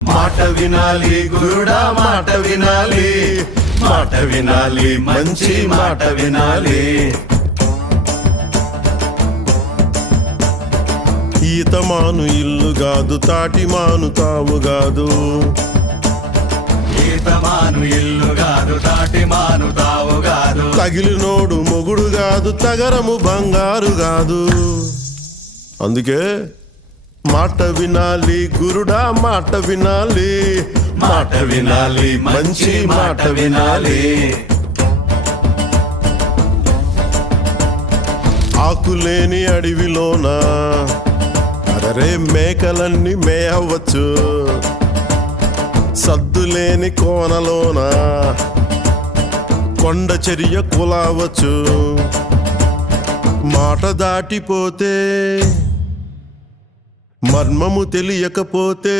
మాట వినాలి గురుడా, మాట వినాలి, మాట వినాలి, మంచి మాట వినాలి. ఈతమాను ఇల్లు గాదు, తాటి మాను తావు గాదు. ఈతమాను ఇల్లు గాదు, తాటి మాను తావు గాదు. తగిలినోడు మొగుడు గాదు, తగరము బంగారు గాదు. అందుకే మాట వినాలి గురుడా, మాట వినాలి, మాట వినాలి, మంచి మాట వినాలి. ఆకులేని అడవిలోన అరే మేకలన్నీ మేయవచ్చు. సద్దులేని కోనలోన కొండ చర్య కులావచ్చు. మాట దాటిపోతే మర్మము తెలియకపోతే